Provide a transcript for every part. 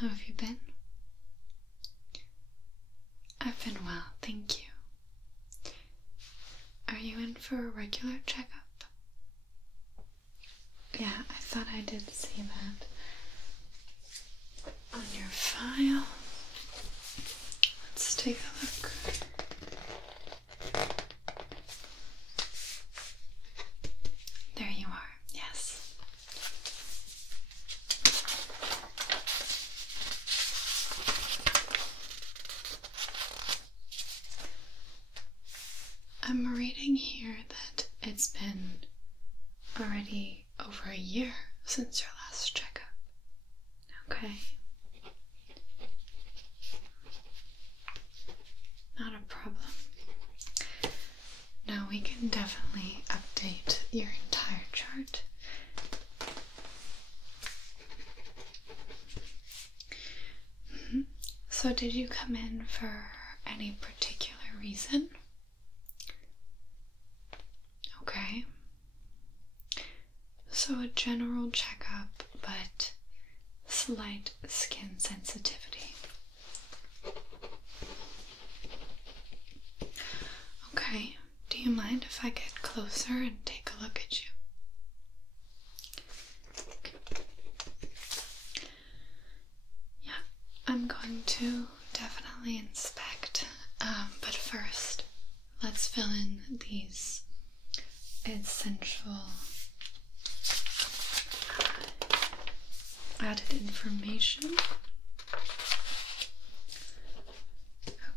How have you been? I've been well, thank you. Are you in for a regular checkup? Yeah, I thought I did see that on your file. Let's take a look. There you are, yes. I'm reading here that it's been already over a year since your last checkup. Okay. Not a problem. Now we can definitely update your entire chart. So did you come in for any particular reason? Okay. So a general checkup, but slight skin sensitivity. Okay. Do you mind if I get closer and take a look at you? Yeah, I'm going to definitely inspect, but first, let's fill in these essential added information.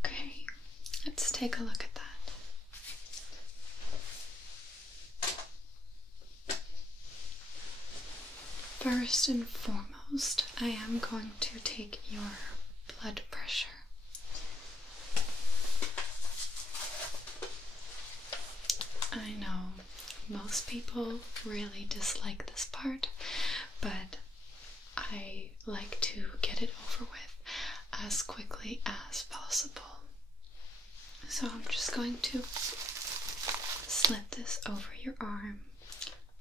Okay, let's take a look at that. First and foremost, I am going to take your blood pressure. I know most people really dislike this part, but I like to get it over with as quickly as possible. So I'm just going to slip this over your arm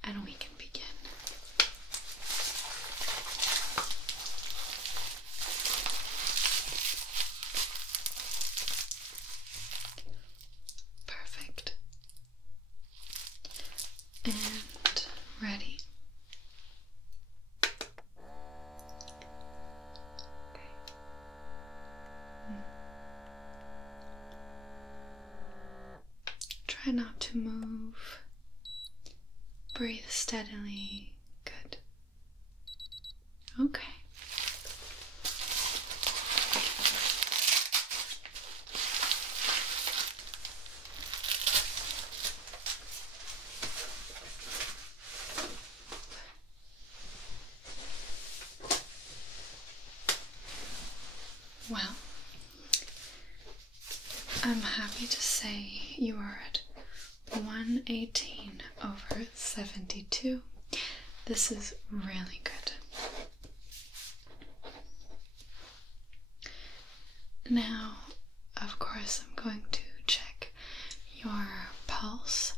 and we can begin. Perfect. And ready? Try not to move. Breathe steadily. Good. Okay. Well, I'm happy to say you are at 118/72. This is really good. Now, of course, I'm going to check your pulse,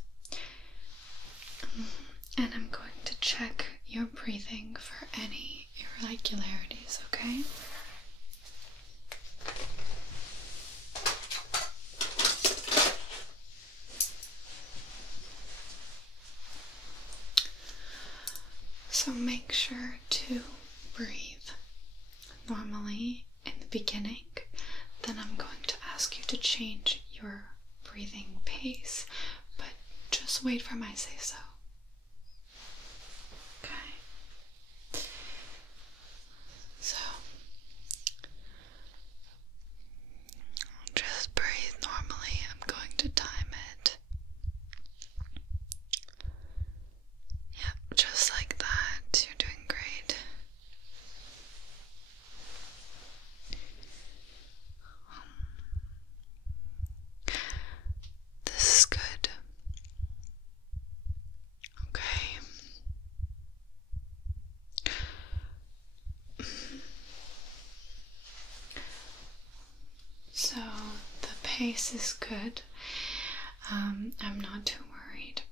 and I'm going to check your breathing for any irregularities, okay? So make sure to breathe normally in the beginning, then I'm going to ask you to change your breathing pace, but just wait for my say-so. Okay. So, just breathe normally. I'm going to time it. Yep, just like that. You're doing great. This is good. Okay. So the pace is good. I'm not too worried.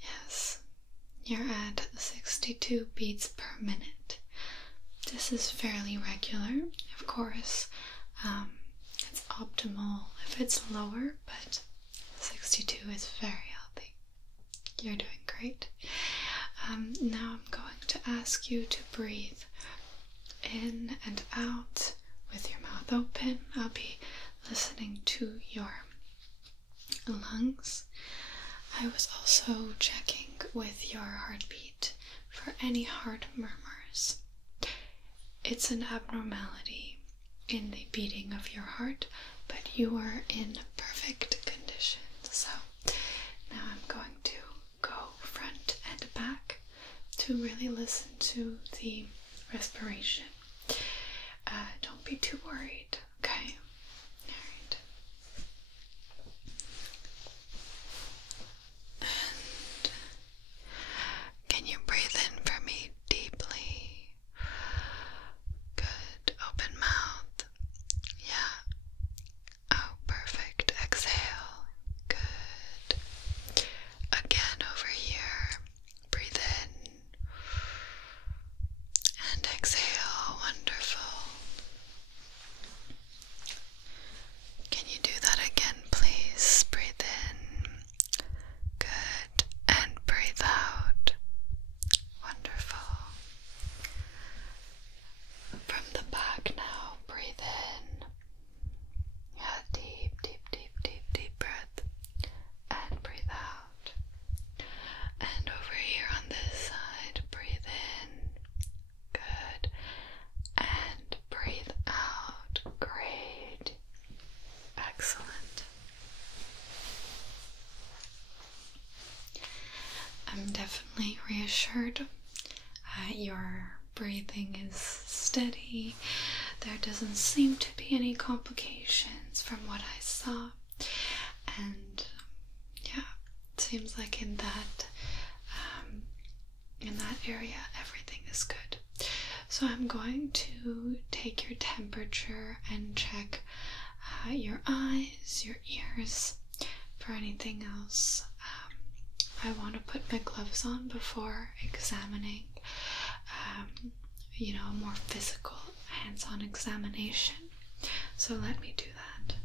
Yes, you're at 62 beats per minute. This is fairly regular. Of course, it's optimal if it's lower, but 62 is very healthy. You're doing great. Now I'm going to ask you to breathe in and out with your mouth open. I'll be listening to your lungs. I was also checking with your heartbeat for any heart murmurs. It's an abnormality in the beating of your heart, but you are in perfect condition. So now I'm going to go front and back to really listen to the respiration. Don't be too worried, okay? Alright. And can you breathe in for me deeply? Good. Open mouth. Yeah. Oh, perfect. Exhale. Good. Again over here. Breathe in. And exhale. Wonderful. Can you do that again, please? Breathe in. Good. And breathe out. Wonderful. From the back now, breathe in. Yeah, deep, deep, deep, deep, deep breath. And breathe out. And over here on this side, breathe in. Good. And breathe out. Great. Excellent. I'm definitely reassured. Your breathing is steady. There doesn't seem to be any complications from what I saw. And yeah, it seems like in that area everything is good. So I'm going to take your temperature and check your eyes, your ears, for anything else. I want to put my gloves on before examining, a more physical, hands-on examination. So let me do that.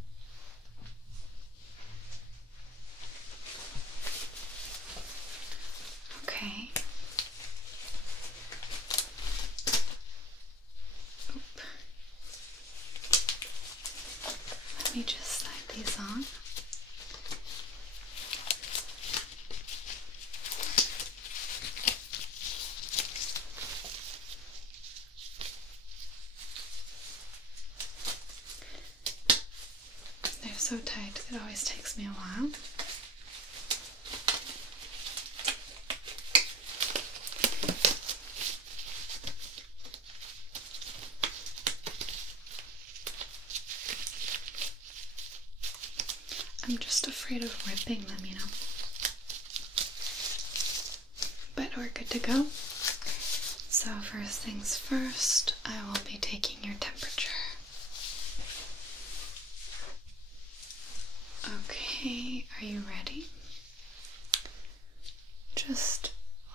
Okay. Oop. Let me just slide these on. They're so tight, it always takes me a while. I'm just afraid of ripping them, But we're good to go. So first things first, I will be taking your temperature. Okay, are you ready? Just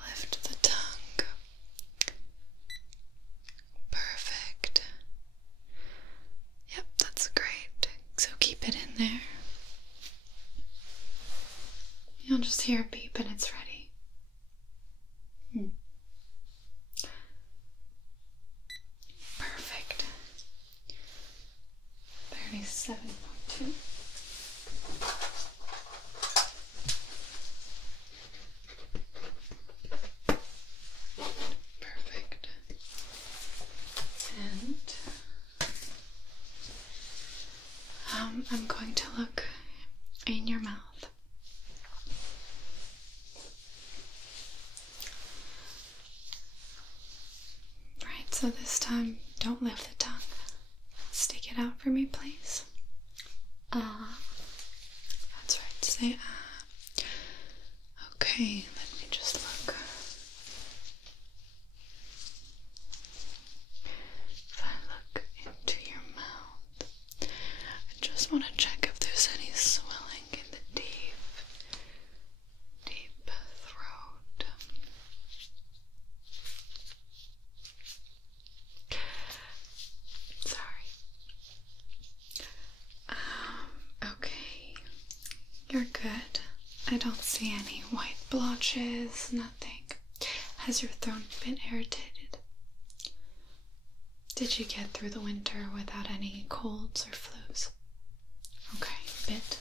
lift the tongue. Perfect. Yep, that's great. So keep it in there. You'll just hear a beep and it's ready. Perfect. 37.2. Perfect. And I'm going to look in your mouth. Right, so this time don't lift the tongue. Stick it out for me, please. That's right, say Okay, let me just look. If I look into your mouth, I just want to check if there's any swelling in the deep throat. Good. I don't see any white blotches, nothing. Has your throat been irritated? Did you get through the winter without any colds or flus? Okay, bit.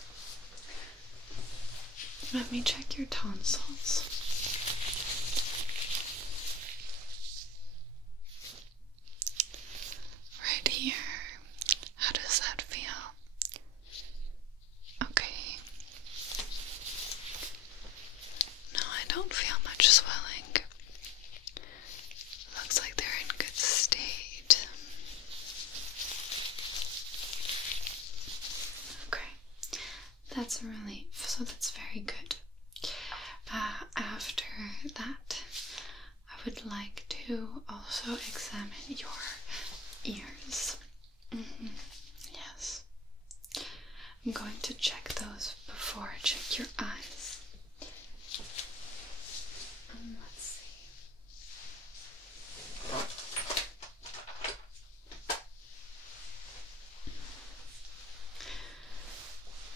Let me check your tonsils. Right here. How does that feel? Okay. No, I don't feel much swelling. Looks like they're in good state. Okay. That's a relief, so that's very good. After that, I would like to also examine your ears. Yes. I'm going to check those before I check your eyes. Let's see.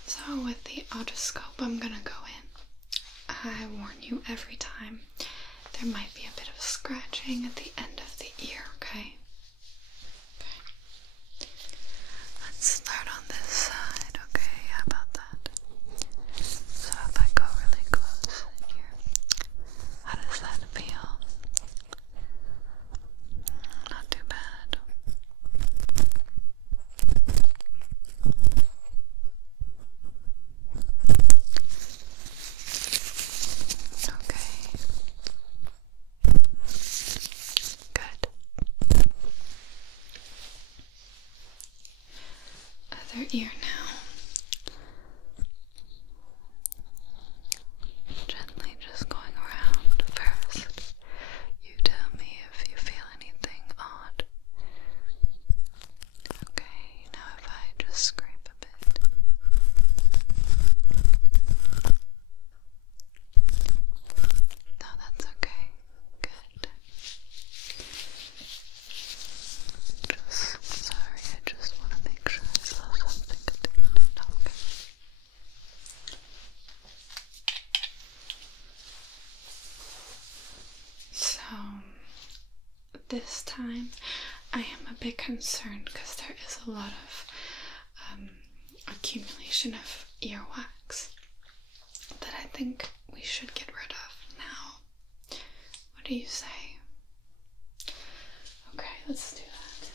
So with the otoscope, I'm gonna go in. I warn you every time, there might be a bit of scratching at the end of the ear, okay? Okay. Let's start on this side, okay? How about that? So if I go really close in here, how does that feel? Not too bad. Okay. Good. Other ear now. Gently just going around first. You tell me if you feel anything odd. Okay, now if I just scrape a bit. No, that's okay. Good. Sorry, I just want to make sure I saw something. Okay. So, this time I am a bit concerned because there is a lot of accumulation of earwax that I think we should get rid of now. What do you say? Okay, let's do that.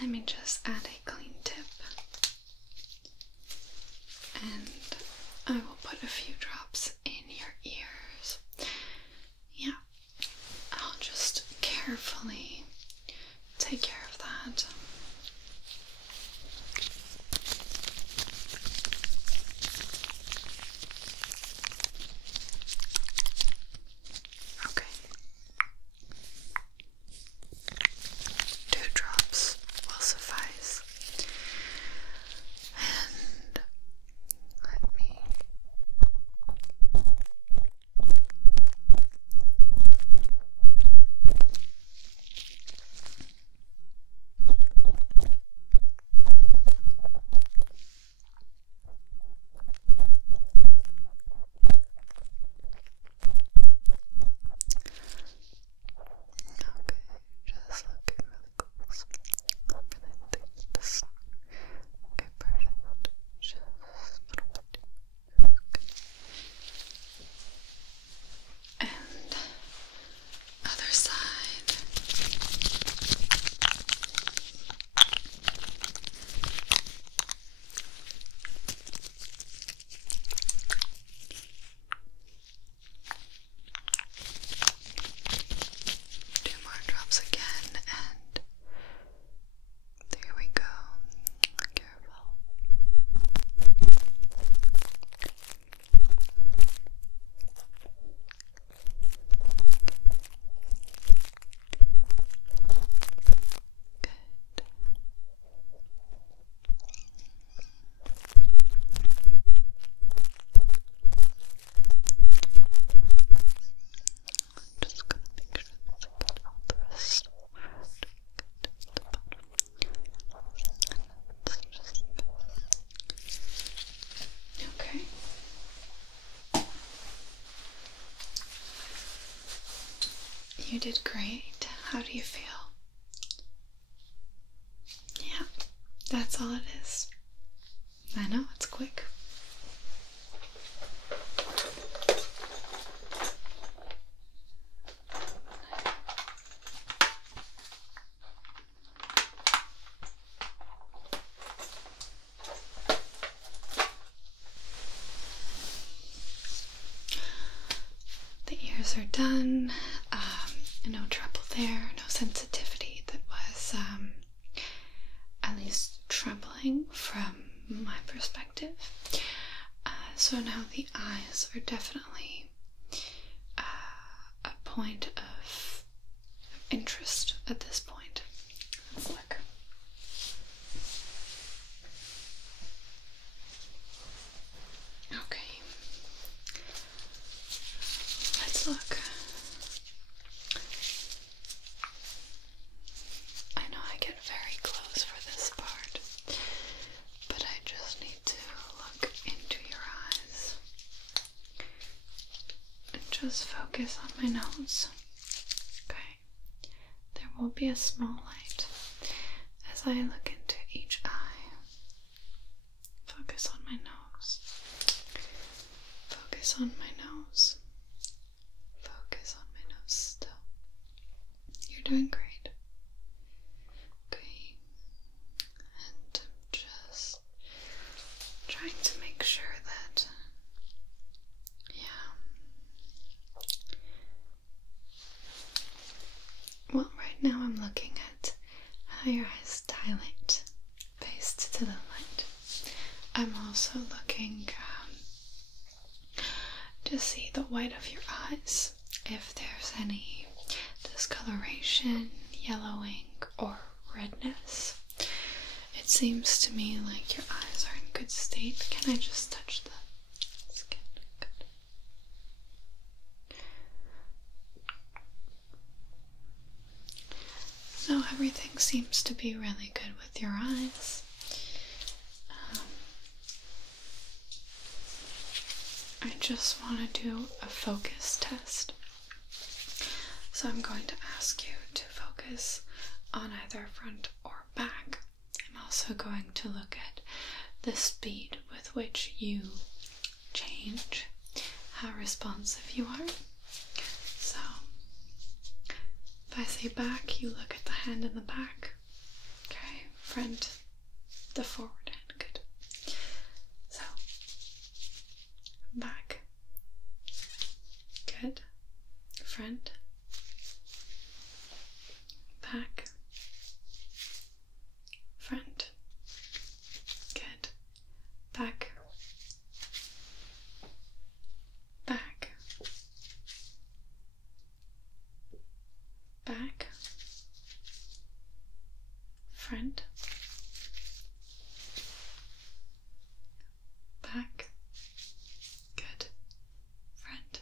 Let me just add a clean tip, and I will put a few drops in your ears. Yeah, I'll just carefully take care of that. Okay. 2 drops will suffice. And let me did great. How do you feel? Yeah, that's all it is. I know, it's quick. The ears are done. No trouble there, no sensitivity that was at least troubling from my perspective. So now the eyes are definitely a point of interest at this point. Let's look. Okay. Let's look. I know I get very close for this part, but I just need to look into your eyes and just focus on my nose. Okay. There will be a small light as I look into each eye. Focus on my nose. Focus on my nose. Focus on my nose still. You're doing great. Okay. And I'm just trying to make sure that, yeah. Well, right now I'm looking at how your eyes dilate based to the light. I'm also looking to see the white of your eyes, if there's any discoloration, yellowing, or redness. It seems to me like your eyes are in good state. Can I just touch the skin? Good. So everything seems to be really good with your eyes. I just want to do a focus test. So I'm going to ask you to focus on either front or back. I'm also going to look at the speed with which you change, how responsive you are. So if I say back, you look at the hand in the back. Okay, front, the forward hand. Good. So back. Good. Front. Back. Front. Good. Back. Back. Back. Front. Back. Good. Front.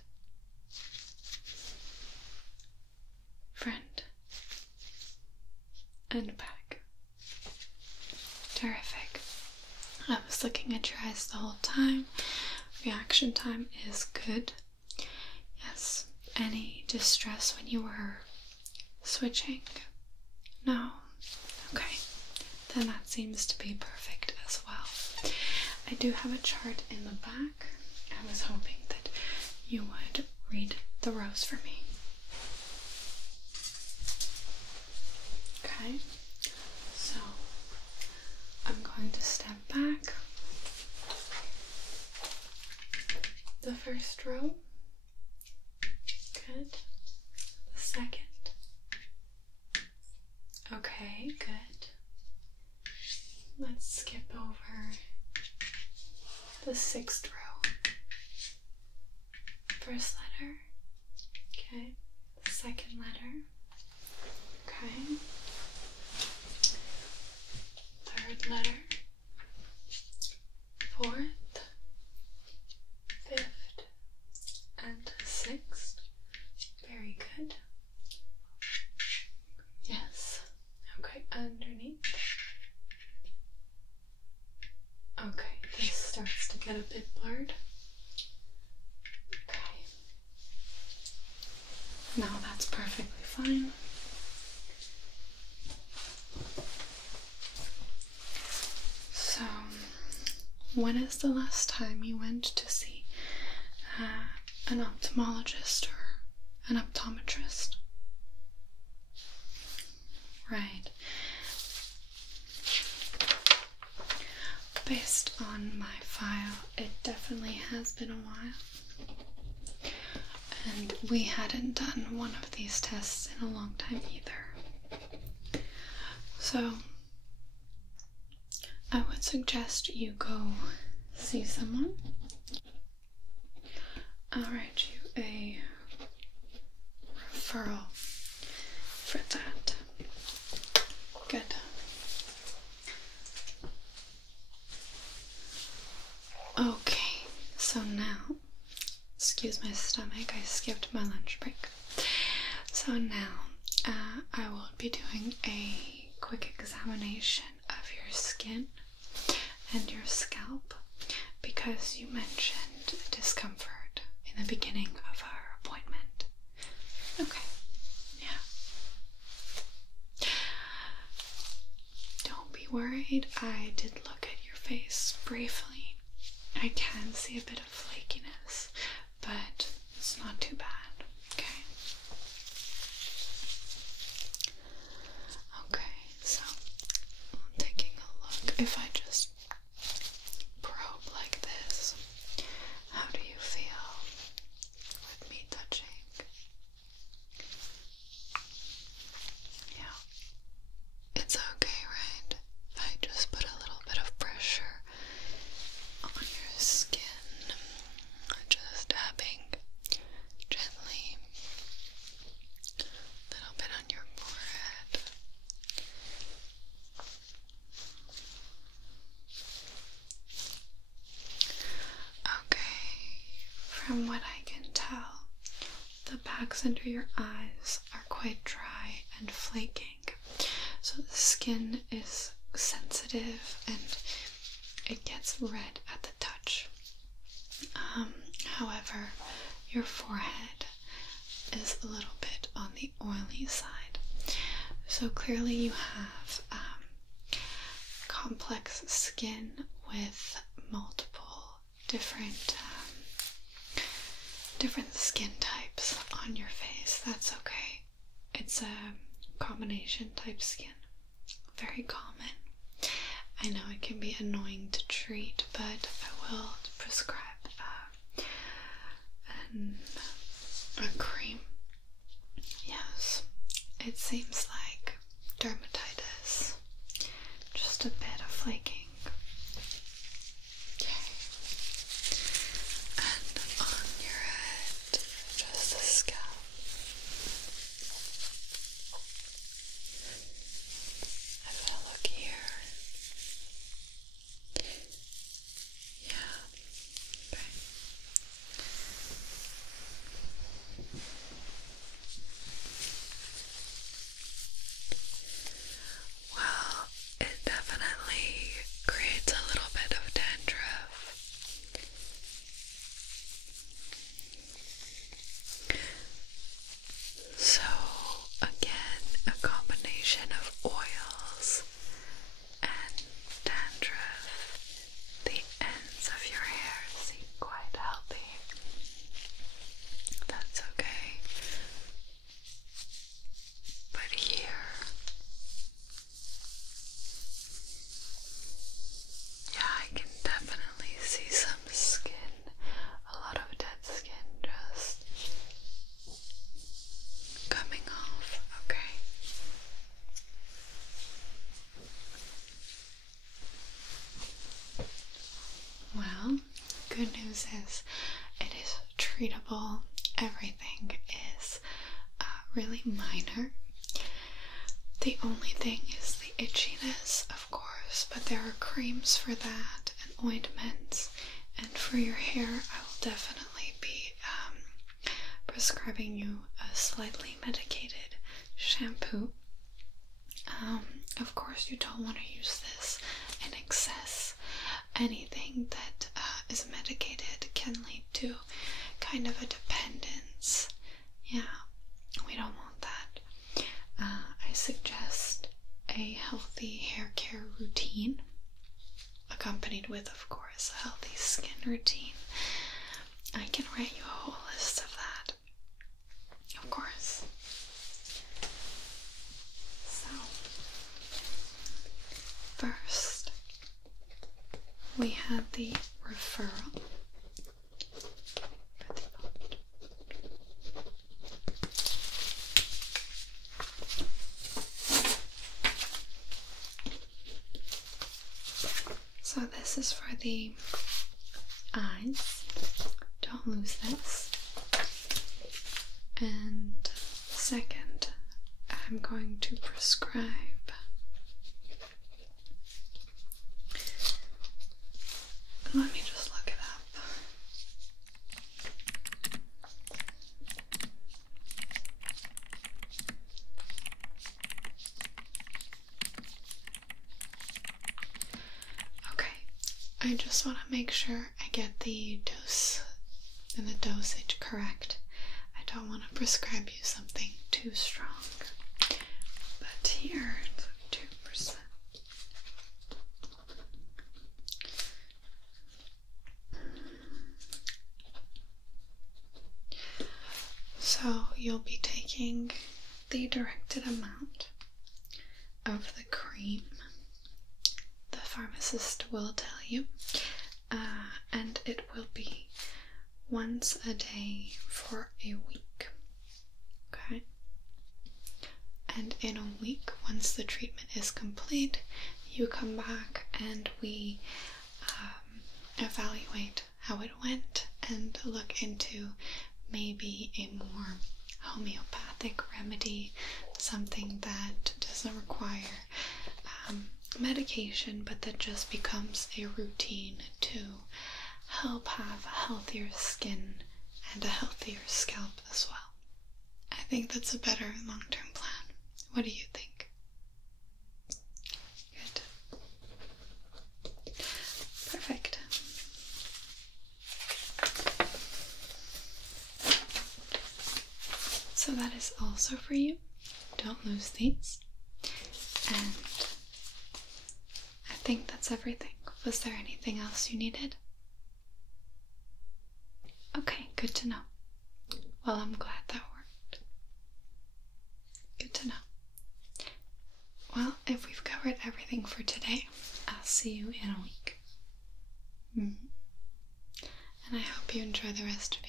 Front. And back. Terrific. I was looking at your eyes the whole time. Reaction time is good. Yes. Any distress when you were switching? No? Okay. Then that seems to be perfect as well. I do have a chart in the back. I was hoping that you would read the rows for me. Okay. So I'm going to step back. The first row. Good. The second. Okay, good. Let's skip over the sixth row. First letter. Okay. The second letter. Okay. Third letter. Fourth. Fifth. And sixth. Very good. Yes. Okay, underneath. Okay, this starts to get a bit blurred. Okay. Now that's perfectly fine. fine. So, when is the last time you went to see an ophthalmologist or an optometrist? Right. Based on my file, it definitely has been a while. And we hadn't done one of these tests in a long time either. So, I would suggest you go see someone. I'll write you a referral for that. Good. Okay, so now, excuse my stomach, I skipped my lunch break. So now, I will be doing a quick examination of your skin and your scalp because you mentioned discomfort in the beginning of our appointment. Okay, yeah. Don't be worried, I did look at your face briefly. I can see a bit of flakiness, but it's not too bad, okay? Okay, so taking a look, if I just probe like this, how do you feel with me touching? Yeah, it's okay, right? I just put a little bit of pressure on your skin, just dabbing gently, a little bit on your forehead. Okay, from what I can tell, the backs under your eyes are quite dry and flaking, so the skin is sensitive and it gets red at the touch. However, your forehead is a little bit on the oily side, so clearly you have complex skin with multiple different skin types on your face. That's okay. It's a combination type skin. Very common. I know it can be annoying to treat, but I will prescribe a cream. Yes, it seems like dermatitis. Just a bit of flaking. Okay. And on your head, just the scalp. If I look here. Yeah. Okay. Well, it definitely creates a little bit of dandruff. So, again, a combination of oils and dandruff. The ends of your hair seem quite healthy. That's okay. But here, yeah, I can definitely see some skin, a lot of dead skin just coming off, okay? Well, good news is it is treatable. Everything is really minor. The only thing is the itchiness, of course, but there are creams for that and ointments. And for your hair, I will definitely be prescribing you a slightly medicated shampoo. Of course, you don't want to use this in excess. Anything that is medicated can lead to kind of a dependence. Yeah, we don't want that. healthy hair care routine, accompanied with, of course, a healthy skin routine. I can write you a whole list of that, of course. So, first, we had the referral. So this is for the eyes. Don't lose this. And second, I'm going to prescribe let me just look it up. Okay, I just want to make sure I get the dose and the dosage correct. I don't want to prescribe you something too strong. But here, it's 2%. So you'll be taking the directed amount of the cream. The pharmacist will tell you, and it will be once a day for a week. Okay? And in a week, once the treatment is complete, you come back and we evaluate how it went and look into maybe a more homeopathic remedy, something that doesn't require medication, but that just becomes a routine to help have a healthier skin and a healthier scalp as well. I think that's a better long-term plan. What do you think? Good. Perfect. So that is also for you. Don't lose these. And I think that's everything. Was there anything else you needed? Okay, good to know. Well, I'm glad that worked. Good to know. Well, if we've covered everything for today, I'll see you in a week. And I hope you enjoy the rest of